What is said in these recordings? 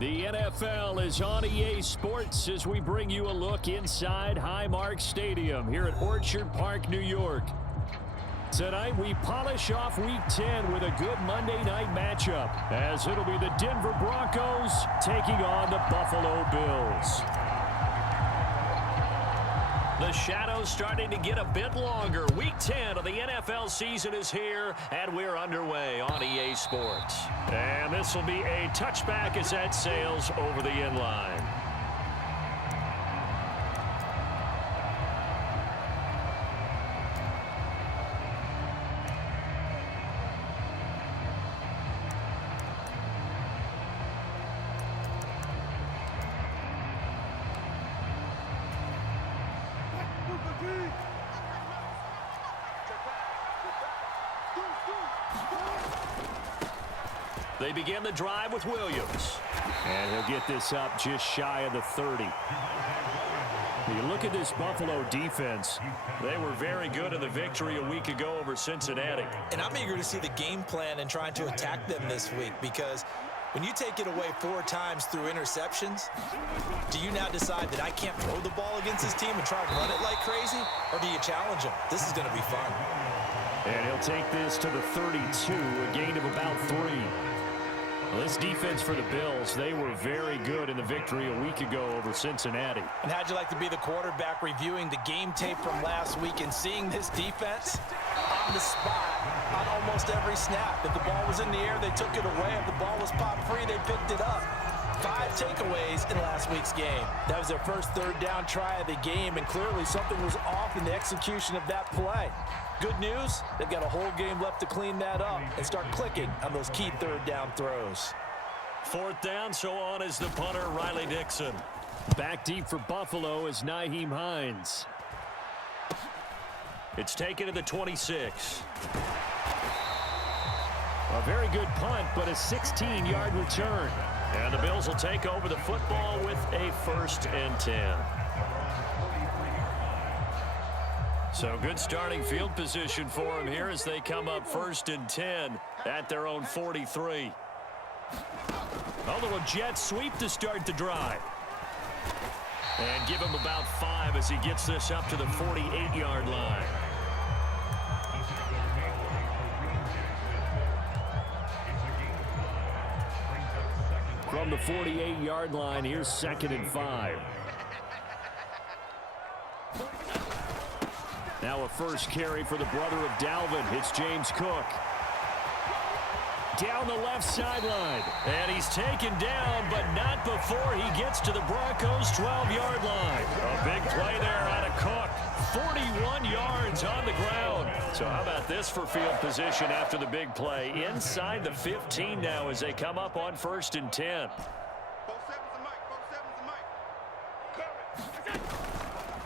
The NFL is on EA Sports as we bring you a look inside Highmark Stadium here at Orchard Park, New York. Tonight, we polish off Week 10 with a good Monday night matchup, as it'll be the Denver Broncos taking on the Buffalo Bills. The shadow's starting to get a bit longer. Week 10 of the NFL season is here, and we're underway on EA Sports. And this will be a touchback as that sails over the end line. They begin the drive with Williams. And he'll get this up just shy of the 30. You look at this Buffalo defense. They were very good in the victory a week ago over Cincinnati. And I'm eager to see the game plan and trying to attack them this week, because when you take it away 4 times through interceptions, do you now decide that I can't throw the ball against this team and try to run it like crazy? Or do you challenge them? This is going to be fun. And he'll take this to the 32, a gain of about 3. Well, this defense for the Bills, they were very good in the victory a week ago over Cincinnati. And how'd you like to be the quarterback reviewing the game tape from last week and seeing this defense on the spot on almost every snap? If the ball was in the air, they took it away. If the ball was popped free, they picked it up. 5 takeaways in last week's game. That was their first third down try of the game, and clearly something was off in the execution of that play. Good news, they've got a whole game left to clean that up and start clicking on those key third down throws. 4th down, so on is the punter, Riley Dixon. Back deep for Buffalo is Nyheim Hines. It's taken to the 26. A very good punt, but a 16-yard return. And the Bills will take over the football with a 1st and 10. So good starting field position for them here as they come up 1st and 10 at their own 43. A little jet sweep to start the drive. And give him about 5 as he gets this up to the 48-yard line. From the 48-yard line, here's 2nd and 5. Now a first carry for the brother of Dalvin. It's James Cook. Down the left sideline. And he's taken down, but not before he gets to the Broncos' 12-yard line. A big play there out of Cook. 41 yards on the ground. So how about this for field position after the big play? Inside the 15 now as they come up on 1st and 10.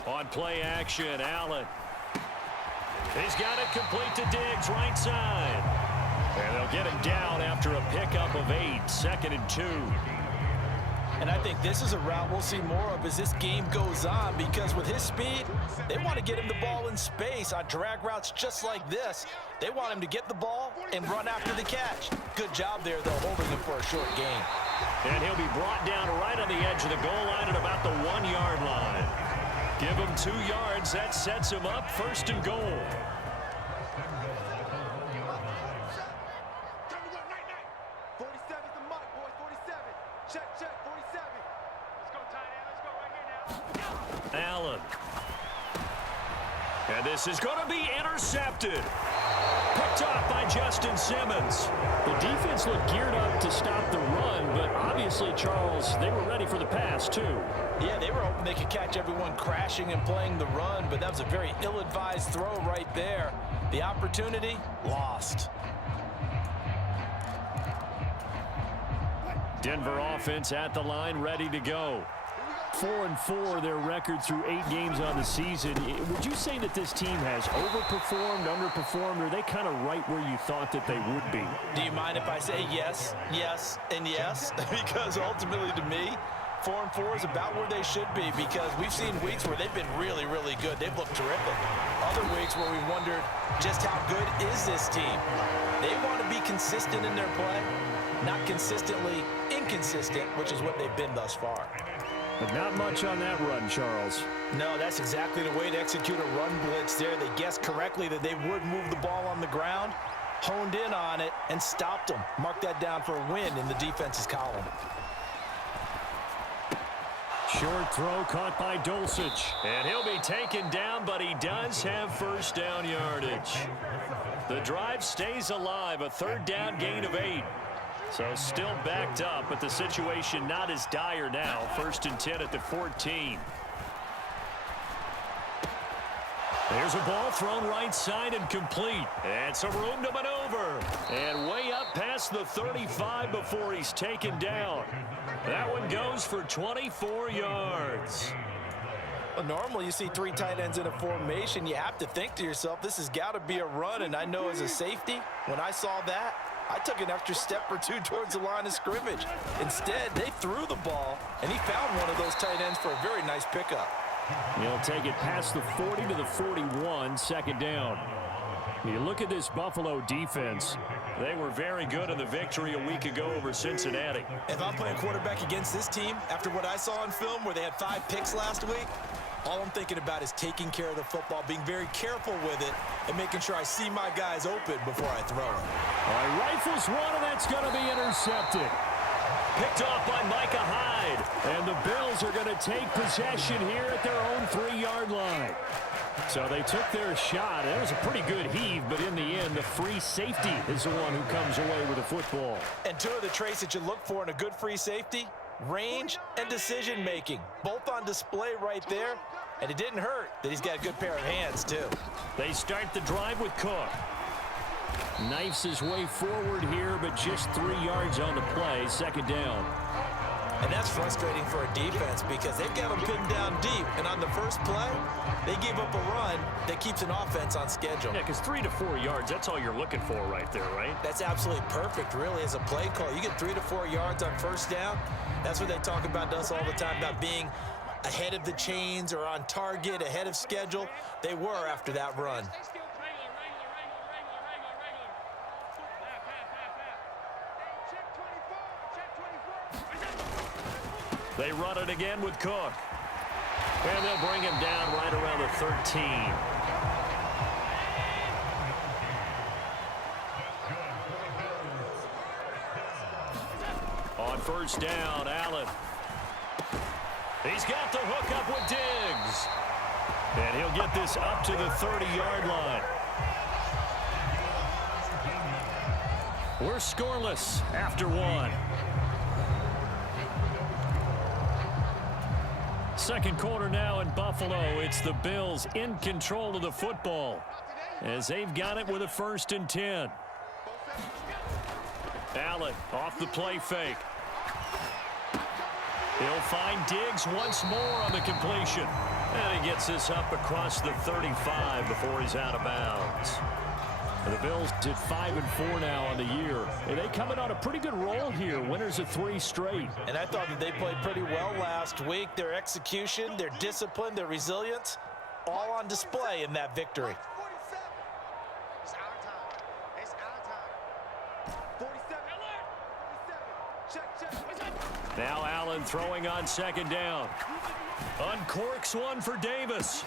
On play action, Allen. He's got it complete to Diggs, right side. And they'll get him down after a pickup of 8, 2nd and 2. And I think this is a route we'll see more of as this game goes on, because with his speed, they want to get him the ball in space on drag routes just like this. They want him to get the ball and run after the catch. Good job there, though, holding him for a short gain. And he'll be brought down right on the edge of the goal line at about the 1-yard line. Give him 2 yards. That sets him up 1st and goal. Allen. And this is going to be intercepted. Picked off by Justin Simmons. The defense looked geared up to stop the run, but obviously, Charles, they were ready for the pass, too. Yeah, they were hoping they could catch everyone crashing and playing the run, but that was a very ill-advised throw right there. The opportunity, lost. Denver offense at the line, ready to go. 4-4 their record through 8 games on the season. Would you say that this team has overperformed, underperformed, or are they kind of right where you thought that they would be? Do you mind if I say yes, yes, and yes? Because ultimately to me, 4-4 is about where they should be, because we've seen weeks where they've been really, really good. They've looked terrific. Other weeks where we wondered just how good is this team. They want to be consistent in their play, not consistently inconsistent. inconsistent, which is what they've been thus far. But not much on that run, Charles. No, that's exactly the way to execute a run blitz there. They guessed correctly that they would move the ball on the ground, honed in on it, and stopped them. Mark that down for a win in the defense's column. Short throw caught by Dulcich. And he'll be taken down, but he does have first down yardage. The drive stays alive, a third down gain of 8. So still backed up, but the situation not as dire now. 1st and 10 at the 14. There's a ball thrown right side and complete. And some room to maneuver. And way up past the 35 before he's taken down. That one goes for 24 yards. Well, normally you see 3 tight ends in a formation. You have to think to yourself, this has got to be a run. And I know as a safety, when I saw that, I took an extra step or 2 towards the line of scrimmage. Instead, they threw the ball, and he found one of those tight ends for a very nice pickup. He'll take it past the 40 to the 41, 2nd down. You look at this Buffalo defense. They were very good in the victory a week ago over Cincinnati. If I'm playing quarterback against this team, after what I saw on film where they had 5 picks last week, all I'm thinking about is taking care of the football, being very careful with it, and making sure I see my guys open before I throw it. All right, rifles one, and that's going to be intercepted. Picked off by Micah Hyde. And the Bills are going to take possession here at their own 3-yard line. So they took their shot. That was a pretty good heave, but in the end, the free safety is the one who comes away with the football. And 2 of the traits that you look for in a good free safety, range and decision-making. Both on display right there. And it didn't hurt that he's got a good pair of hands, too. They start the drive with Cook. Knifes his way forward here, but just 3 yards on the play, 2nd down. And that's frustrating for a defense because they've got them pinned down deep. And on the first play, they give up a run that keeps an offense on schedule. Yeah, because 3 to 4 yards, that's all you're looking for right there, right? That's absolutely perfect, really, as a play call. You get 3 to 4 yards on first down. That's what they talk about to us all the time, about being ahead of the chains or on target, ahead of schedule. They were after that run. They run it again with Cook. And they'll bring him down right around the 13. On first down, Allen. He's got the hook up with Diggs. And he'll get this up to the 30-yard line. We're scoreless after 1. Second quarter now in Buffalo. It's the Bills in control of the football as they've got it with a 1st and 10. Allen off the play fake. He'll find Diggs once more on the completion. And he gets this up across the 35 before he's out of bounds. And the Bills did 5-4 now on the year. And they coming on a pretty good roll here. Winners of 3 straight. And I thought that they played pretty well last week. Their execution, their discipline, their resilience, all on display in that victory. Now Allen throwing on 2nd down. Uncorks one for Davis.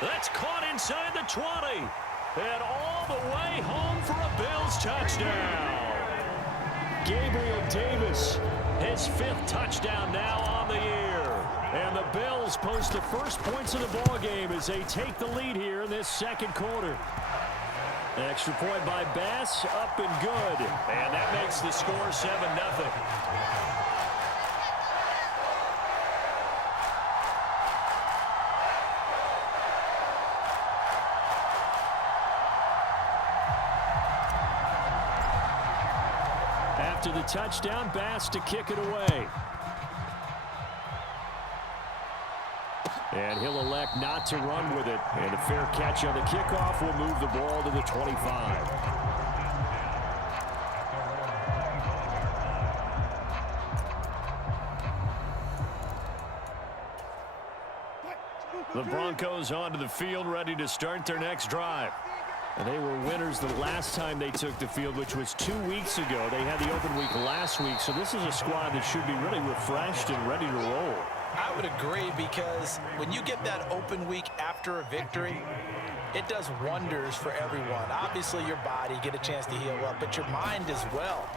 That's caught inside the 20. And all the way home for a Bills touchdown. Gabriel Davis, his 5th touchdown now on the year. And the Bills post the first points of the ballgame as they take the lead here in this 2nd quarter. Extra point by Bass, up and good. And that makes the score 7-0. After the touchdown, Bass to kick it away. And he'll elect not to run with it. And a fair catch on the kickoff will move the ball to the 25. The Broncos onto the field, ready to start their next drive. And they were winners the last time they took the field, which was 2 weeks ago. They had the open week last week, so this is a squad that should be really refreshed and ready to roll. I would agree, because when you get that open week after a victory, it does wonders for everyone. Obviously, your body, get a chance to heal up, but your mind as well.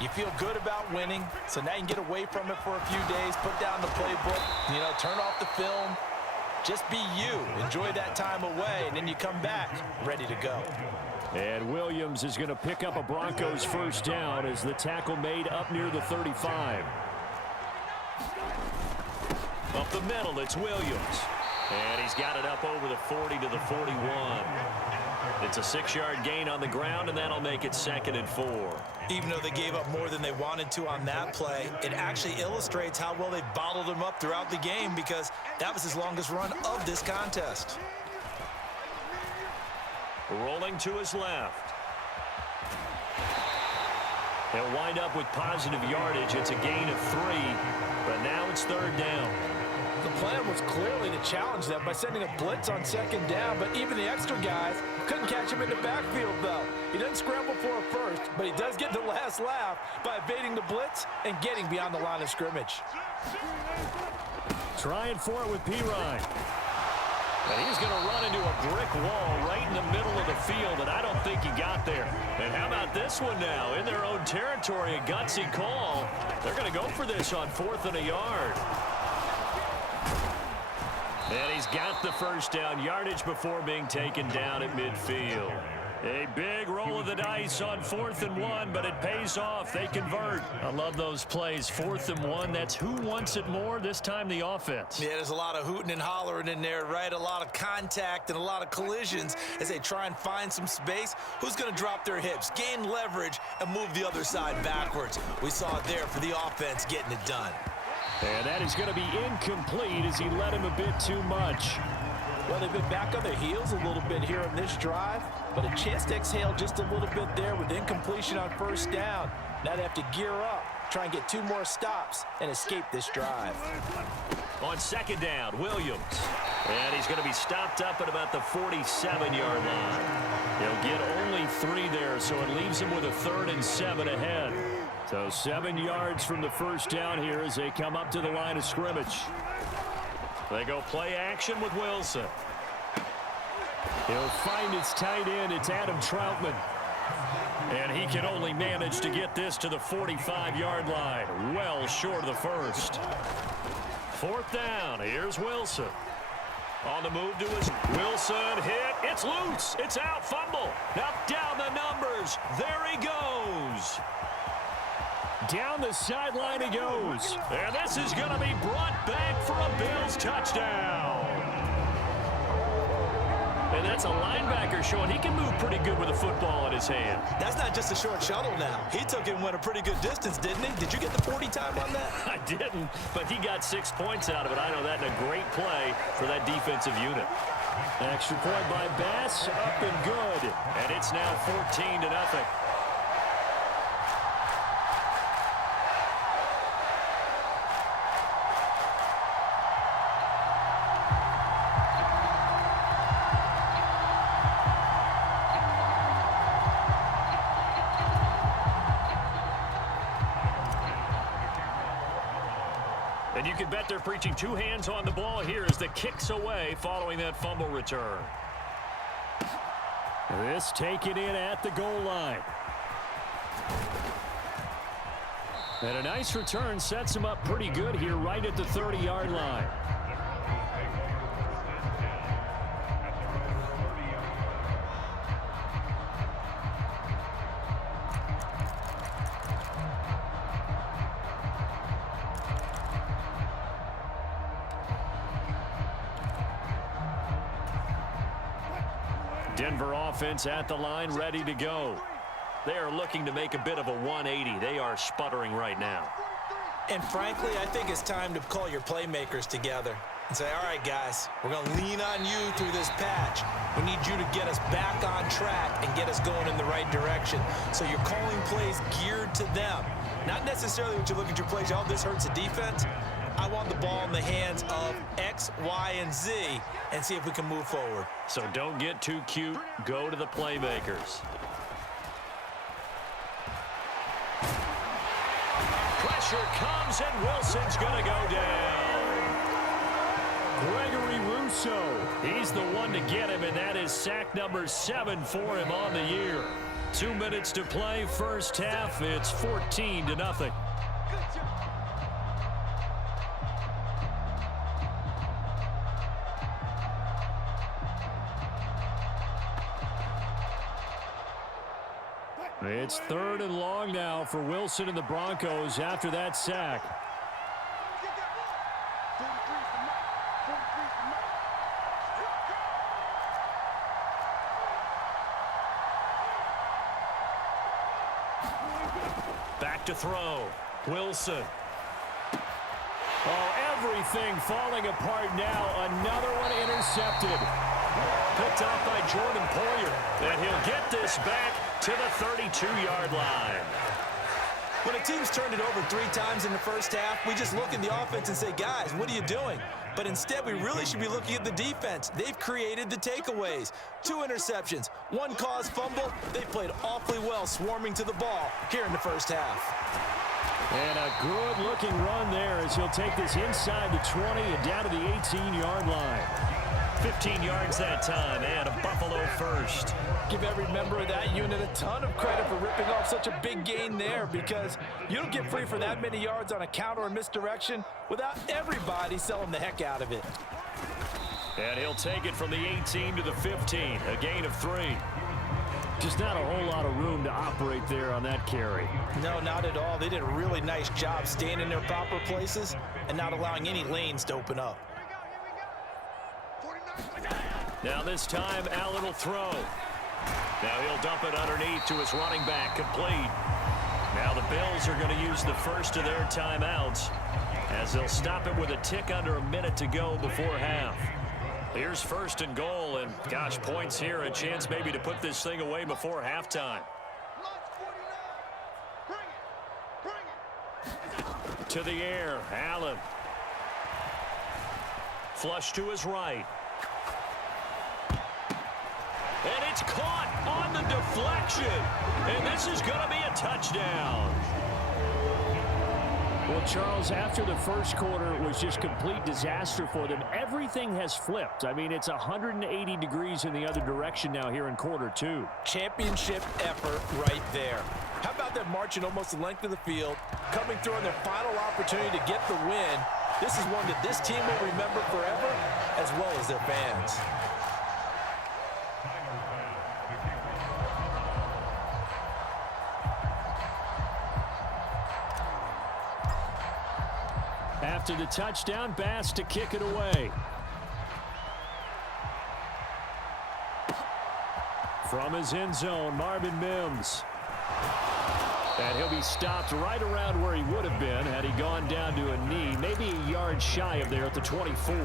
You feel good about winning, so now you can get away from it for a few days, put down the playbook, turn off the film. Just be you. Enjoy that time away, and then you come back ready to go. And Williams is going to pick up a Broncos first down as the tackle made up near the 35. Up the middle, it's Williams. And he's got it up over the 40 to the 41. It's a 6-yard gain on the ground, and that'll make it 2nd and 4. Even though they gave up more than they wanted to on that play, it actually illustrates how well they bottled them up throughout the game, because that was his longest run of this contest. Rolling to his left. He'll wind up with positive yardage. It's a gain of 3, but now it's 3rd down. The plan was clearly to challenge them by sending a blitz on 2nd down, but even the extra guys couldn't catch him in the backfield, though. He doesn't scramble for a first, but he does get the last laugh by evading the blitz and getting beyond the line of scrimmage. Trying for it with Pirine. And he's going to run into a brick wall right in the middle of the field, and I don't think he got there. And how about this one now? In their own territory, a gutsy call. They're going to go for this on 4th and a yard. And he's got the first down, yardage before being taken down at midfield. A big roll of the dice on 4th and 1, but it pays off. They convert. I love those plays. 4th and 1, that's who wants it more, this time the offense. Yeah, there's a lot of hooting and hollering in there, right? A lot of contact and a lot of collisions as they try and find some space. Who's going to drop their hips, gain leverage, and move the other side backwards? We saw it there for the offense getting it done. And that is going to be incomplete as he led him a bit too much. Well, they've been back on their heels a little bit here on this drive, but a chance to exhale just a little bit there with incompletion on 1st down. Now they have to gear up, try and get 2 more stops, and escape this drive. On 2nd down, Williams. And he's going to be stopped up at about the 47-yard line. He'll get only 3 there, so it leaves him with a 3rd and 7 ahead. So 7 yards from the first down here as they come up to the line of scrimmage. They go play action with Wilson. He'll find his tight end. It's Adam Troutman. And he can only manage to get this to the 45-yard line. Well short of the first. 4th down. Here's Wilson. On the move to his Wilson hit. It's loose. It's out. Fumble. Up down the numbers. There he goes. Down the sideline he goes. And this is going to be brought back for a Bills touchdown. And that's a linebacker showing he can move pretty good with a football in his hand. That's not just a short shuttle now. He took it and went a pretty good distance, didn't he? Did you get the 40 time on that? I didn't, but he got 6 points out of it. I know that in a great play for that defensive unit. Extra point by Bass, up and good. And it's now 14-0. And you can bet they're preaching 2 hands on the ball here as the kick's away following that fumble return. This taken in at the goal line. And a nice return sets him up pretty good here right at the 30-yard line. Denver offense at the line, ready to go. They are looking to make a bit of a 180. They are sputtering right now. And frankly, I think it's time to call your playmakers together and say, all right, guys, we're going to lean on you through this patch. We need you to get us back on track and get us going in the right direction. So you're calling plays geared to them. Not necessarily when you look at your plays, oh, this hurts the defense. I want the ball in the hands of X, Y, and Z and see if we can move forward. So don't get too cute. Go to the playmakers. Pressure comes, and Wilson's going to go down. Gregory Rousseau, he's the one to get him, and that is sack number 7 for him on the year. 2 minutes to play, first half. It's 14-0. It's 3rd and long now for Wilson and the Broncos after that sack. Back to throw. Wilson. Oh, everything falling apart now. Another one intercepted. Picked off by Jordan Poyer. And he'll get this back to the 32-yard line. When a team's turned it over 3 times in the first half, we just look at the offense and say, guys, what are you doing? But instead, we really should be looking at the defense. They've created the takeaways. 2 interceptions, 1 caused fumble. They've played awfully well swarming to the ball here in the first half. And a good-looking run there as he'll take this inside the 20 and down to the 18-yard line. 15 yards that time, and a Buffalo first. Give every member of that unit a ton of credit for ripping off such a big gain there, because you don't get free for that many yards on a counter or misdirection without everybody selling the heck out of it. And he'll take it from the 18 to the 15, a gain of 3. Just not a whole lot of room to operate there on that carry. No, not at all. They did a really nice job staying in their proper places and not allowing any lanes to open up. Now this time, Allen will throw. Now he'll dump it underneath to his running back, complete. Now the Bills are going to use the first of their timeouts as they'll stop it with a tick under a minute to go before half. Here's 1st and goal, and gosh, points here, a chance maybe to put this thing away before halftime. To the air, Allen. Flush to his right. And it's caught on the deflection. And this is going to be a touchdown. Well, Charles, after the first quarter, it was just complete disaster for them. Everything has flipped. I mean, it's 180 degrees in the other direction now here in quarter 2. Championship effort right there. How about them marching almost the length of the field, coming through on their final opportunity to get the win? This is one that this team will remember forever, as well as their fans. After the touchdown, Bass to kick it away. From his end zone, Marvin Mims. And he'll be stopped right around where he would have been had he gone down to a knee, maybe a yard shy of there at the 24.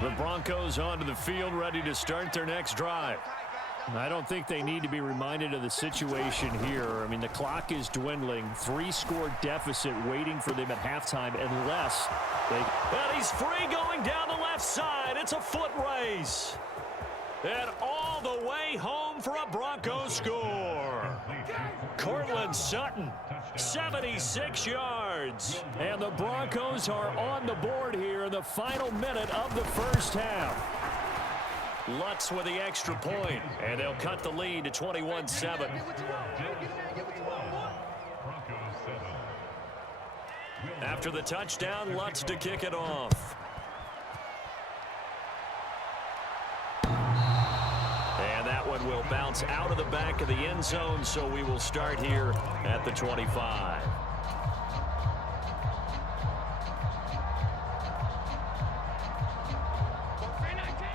The Broncos onto the field, ready to start their next drive. I don't think they need to be reminded of the situation here. I mean, the clock is dwindling. 3-score deficit waiting for them at halftime unless they... And he's free going down the left side. It's a foot race. And all the way home for a Broncos score. Cortland Sutton, 76 yards. And the Broncos are on the board here in the final minute of the first half. Lutz with the extra point, and they'll cut the lead to 21-7. After the touchdown, Lutz to kick it off. And that one will bounce out of the back of the end zone, so we will start here at the 25.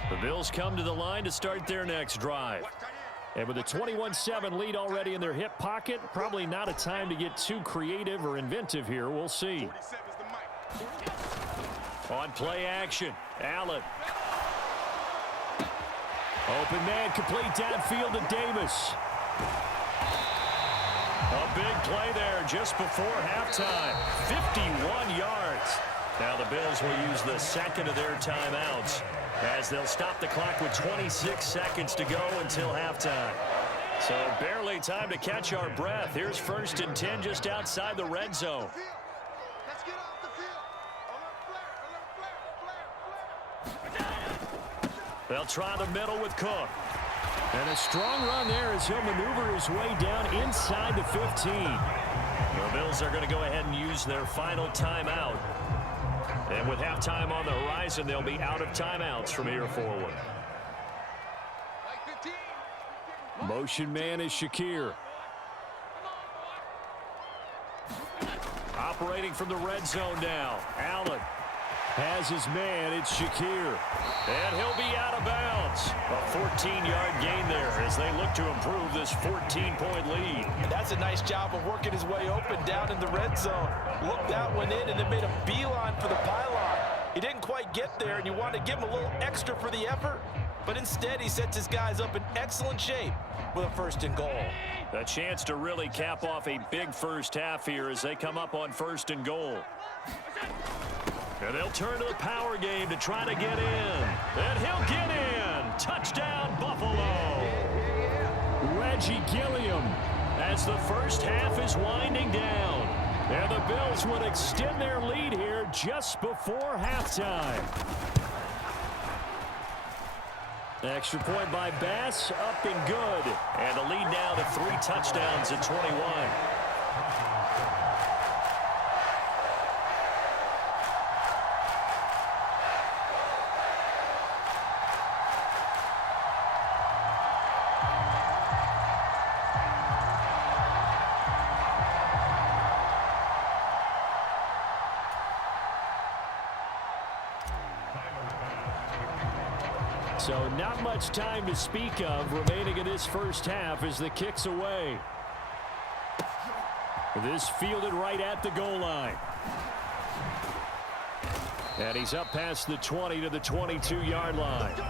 The Bills come to the line to start their next drive. And with a 21-7 lead already in their hip pocket, probably not a time to get too creative or inventive here. We'll see. On play action, Allen. Open man, complete downfield to Davis. A big play there just before halftime. 51 yards. Now the Bills will use the second of their timeouts as they'll stop the clock with 26 seconds to go until halftime. So barely time to catch our breath. Here's 1st and 10 just outside the red zone. They'll try the middle with Cook. And a strong run there as he'll maneuver his way down inside the 15. The Bills are going to go ahead and use their final timeout. And with halftime on the horizon, they'll be out of timeouts from here forward. Motion man is Shakir. Operating from the red zone now. Allen has his man. It's Shakir. And he'll be out of bounds. A 14-yard gain there as they look to improve this 14-point lead. And that's a nice job of working his way open down in the red zone. Looked out, went in, and then made a beeline for the pylon. He didn't quite get there, and you want to give him a little extra for the effort. But instead, he sets his guys up in excellent shape with a 1st and goal. A chance to really cap off a big first half here as they come up on 1st and goal. And they'll turn to the power game to try to get in. And he'll get in. Touchdown, Buffalo. Reggie Gilliam as the first half is winding down. And the Bills would extend their lead here just before halftime. Extra point by Bass, up and good. And the lead now to 3 touchdowns at 21. So not much time to speak of remaining in this first half as the kick's away. This fielded right at the goal line. And he's up past the 20 to the 22-yard line.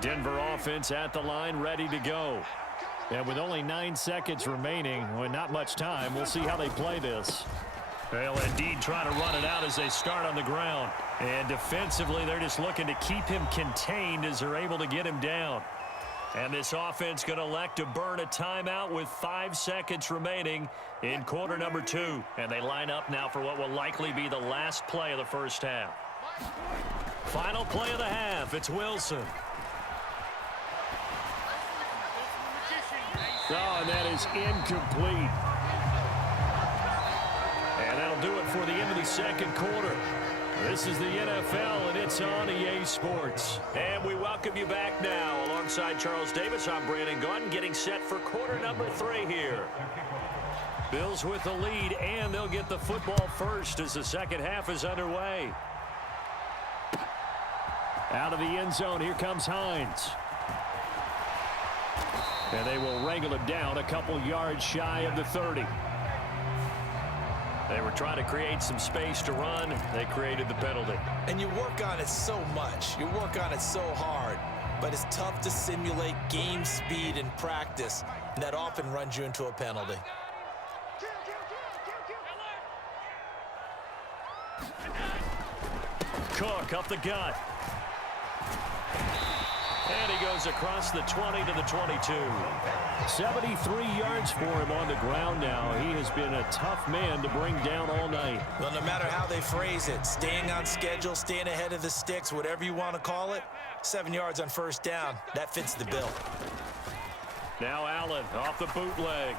Denver offense at the line, ready to go. And with only 9 seconds remaining, with not much time, we'll see how they play this. They'll indeed try to run it out as they start on the ground. And defensively, they're just looking to keep him contained as they're able to get him down. And this offense going to elect to burn a timeout with 5 seconds remaining in quarter number 2. And they line up now for what will likely be the last play of the first half. Final play of the half, it's Wilson. Oh, and that is incomplete. And that'll do it for the end of the second quarter. This is the NFL, and it's on EA Sports. And we welcome you back now. Alongside Charles Davis, I'm Brandon Gunn, getting set for quarter number 3 here. Bills with the lead, and they'll get the football first as the second half is underway. Out of the end zone, here comes Hines. And they will wrangle him down a couple yards shy of the 30. They were trying to create some space to run. They created the penalty. And you work on it so much. You work on it so hard. But it's tough to simulate game speed in practice. And that often runs you into a penalty. Cook up the gut. And he goes across the 20 to the 22. 73 yards for him on the ground now. He has been a tough man to bring down all night. Well, no matter how they phrase it, staying on schedule, staying ahead of the sticks, whatever you want to call it, 7 yards on first down, that fits the bill. Now Allen off the bootleg.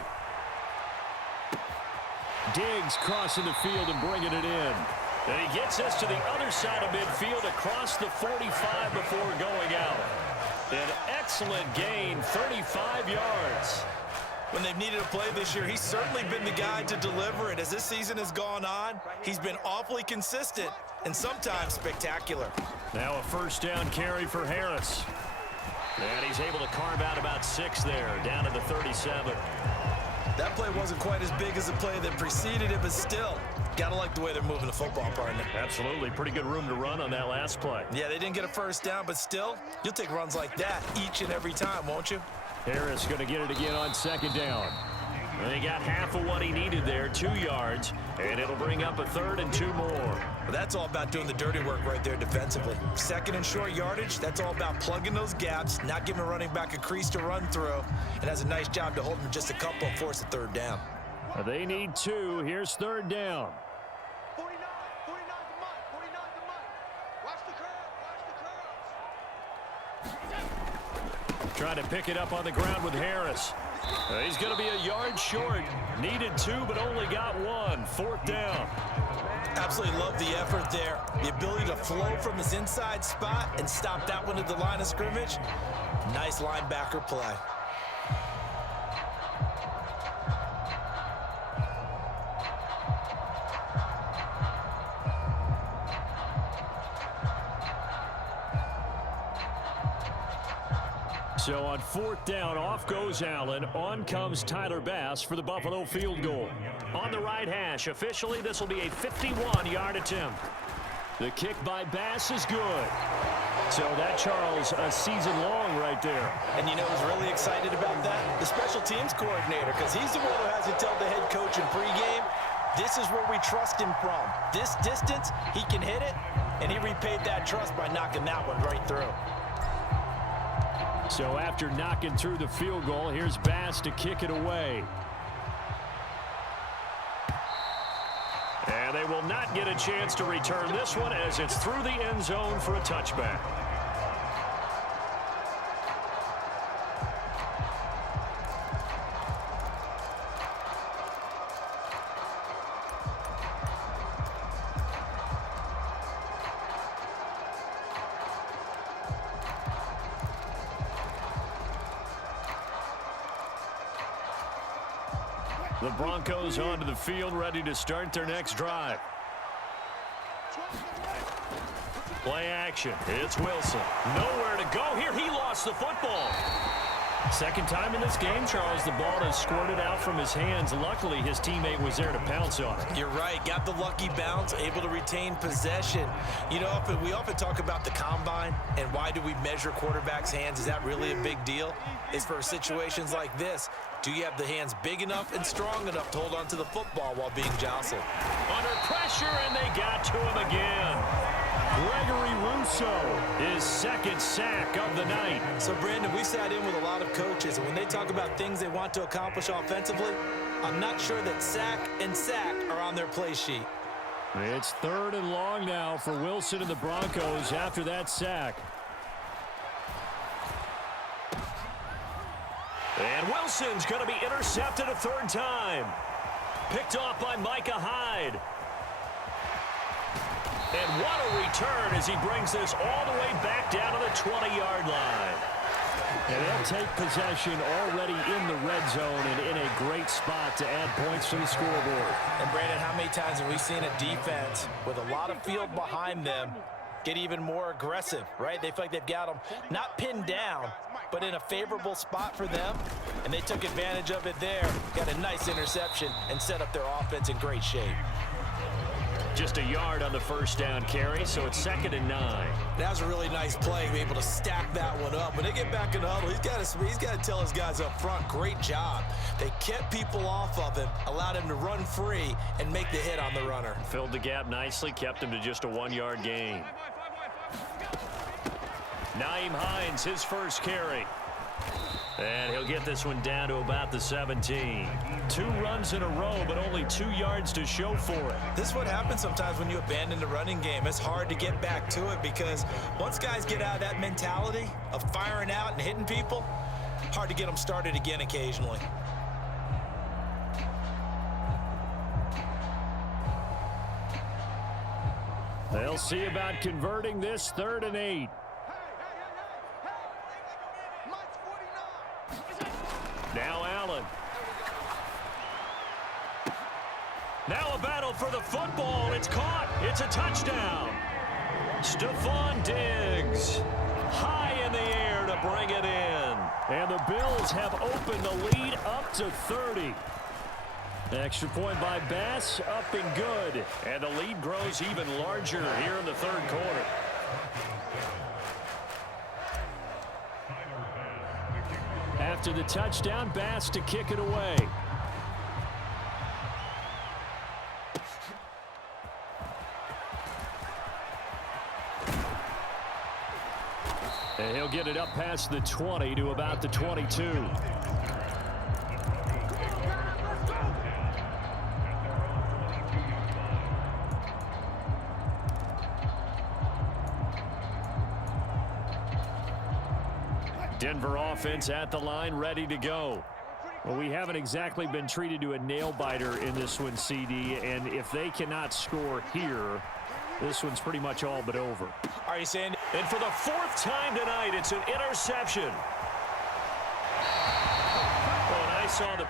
Diggs crossing the field and bringing it in. And he gets us to the other side of midfield across the 45 before going out. An excellent gain, 35 yards. When they've needed a play this year, he's certainly been the guy to deliver it. As this season has gone on, he's been awfully consistent and sometimes spectacular. Now a first down carry for Harris. And he's able to carve out about 6 there, down to the 37. That play wasn't quite as big as the play that preceded it, but still, gotta like the way they're moving the football, partner. Absolutely. Pretty good room to run on that last play. Yeah, they didn't get a first down, but still, you'll take runs like that each and every time, won't you? Harris going to get it again on 2nd down. And he got half of what he needed there, 2 yards, and it'll bring up a 3rd and 2 more. Well, that's all about doing the dirty work right there defensively. 2nd and short yardage, that's all about plugging those gaps, not giving a running back a crease to run through, and has a nice job to hold him just a couple and force a 3rd down. They need 2. Here's 3rd down. 49 to Mike. 49 to Mike. Watch the curve. Watch the curve. Trying to pick it up on the ground with Harris. He's going to be a yard short. Needed 2, but only got 1. 4th down. Absolutely love the effort there. The ability to flow from his inside spot and stop that one at the line of scrimmage. Nice linebacker play. So on 4th down, off goes Allen. On comes Tyler Bass for the Buffalo field goal. On the right hash, officially this will be a 51-yard attempt. The kick by Bass is good. So that, Charles, a season long right there. And you know who's really excited about that? The special teams coordinator, because he's the one who has to tell the head coach in pregame, this is where we trust him from. This distance, he can hit it, and he repaid that trust by knocking that one right through. So after knocking through the field goal, here's Bass to kick it away. And they will not get a chance to return this one as it's through the end zone for a touchback. The Broncos onto the field, ready to start their next drive. Play action. It's Wilson. Nowhere to go here. He lost the football. Second time in this game, Charles, the ball has squirted out from his hands. Luckily, his teammate was there to pounce on it. You're right. Got the lucky bounce, able to retain possession. You know, we often talk about the combine and why do we measure quarterbacks' hands. Is that really a big deal? It's for situations like this. Do you have the hands big enough and strong enough to hold on to the football while being jostled? Under pressure, and they got to him again. Gregory Rousseau, his second sack of the night. So, Brandon, we sat in with a lot of coaches, and when they talk about things they want to accomplish offensively, I'm not sure that sack and sack are on their play sheet. It's 3rd and long now for Wilson and the Broncos after that sack. And Wilson's going to be intercepted a 3rd time. Picked off by Micah Hyde. And what a return as he brings this all the way back down to the 20-yard line. And they'll take possession already in the red zone and in a great spot to add points to the scoreboard. And, Brandon, how many times have we seen a defense with a lot of field behind them get even more aggressive, right? They feel like they've got them not pinned down, but in a favorable spot for them, and they took advantage of it there, got a nice interception, and set up their offense in great shape. Just a yard on the first down carry, so it's 2nd and 9. That was a really nice play, be able to stack that one up. When they get back in the huddle, he's got to tell his guys up front, great job. They kept people off of him, allowed him to run free, and make the hit on the runner. Filled the gap nicely, kept him to just a 1-yard gain. Nyheim Hines, his first carry. And he'll get this one down to about the 17. 2 runs in a row, but only 2 yards to show for it. This is what happens sometimes when you abandon the running game. It's hard to get back to it because once guys get out of that mentality of firing out and hitting people, hard to get them started again occasionally. They'll see about converting this 3rd and 8. Now Allen. Now a battle for the football. It's caught. It's a touchdown. Stephon Diggs high in the air to bring it in. And the Bills have opened the lead up to 30. Extra point by Bass, up and good. And the lead grows even larger here in the third quarter. After the touchdown, Bass to kick it away. And he'll get it up past the 20 to about the 22. Denver offense at the line, ready to go. Well, we haven't exactly been treated to a nail-biter in this one, CD, and if they cannot score here, this one's pretty much all but over. Are you saying? And for the fourth time tonight, it's an interception. Oh, and I saw the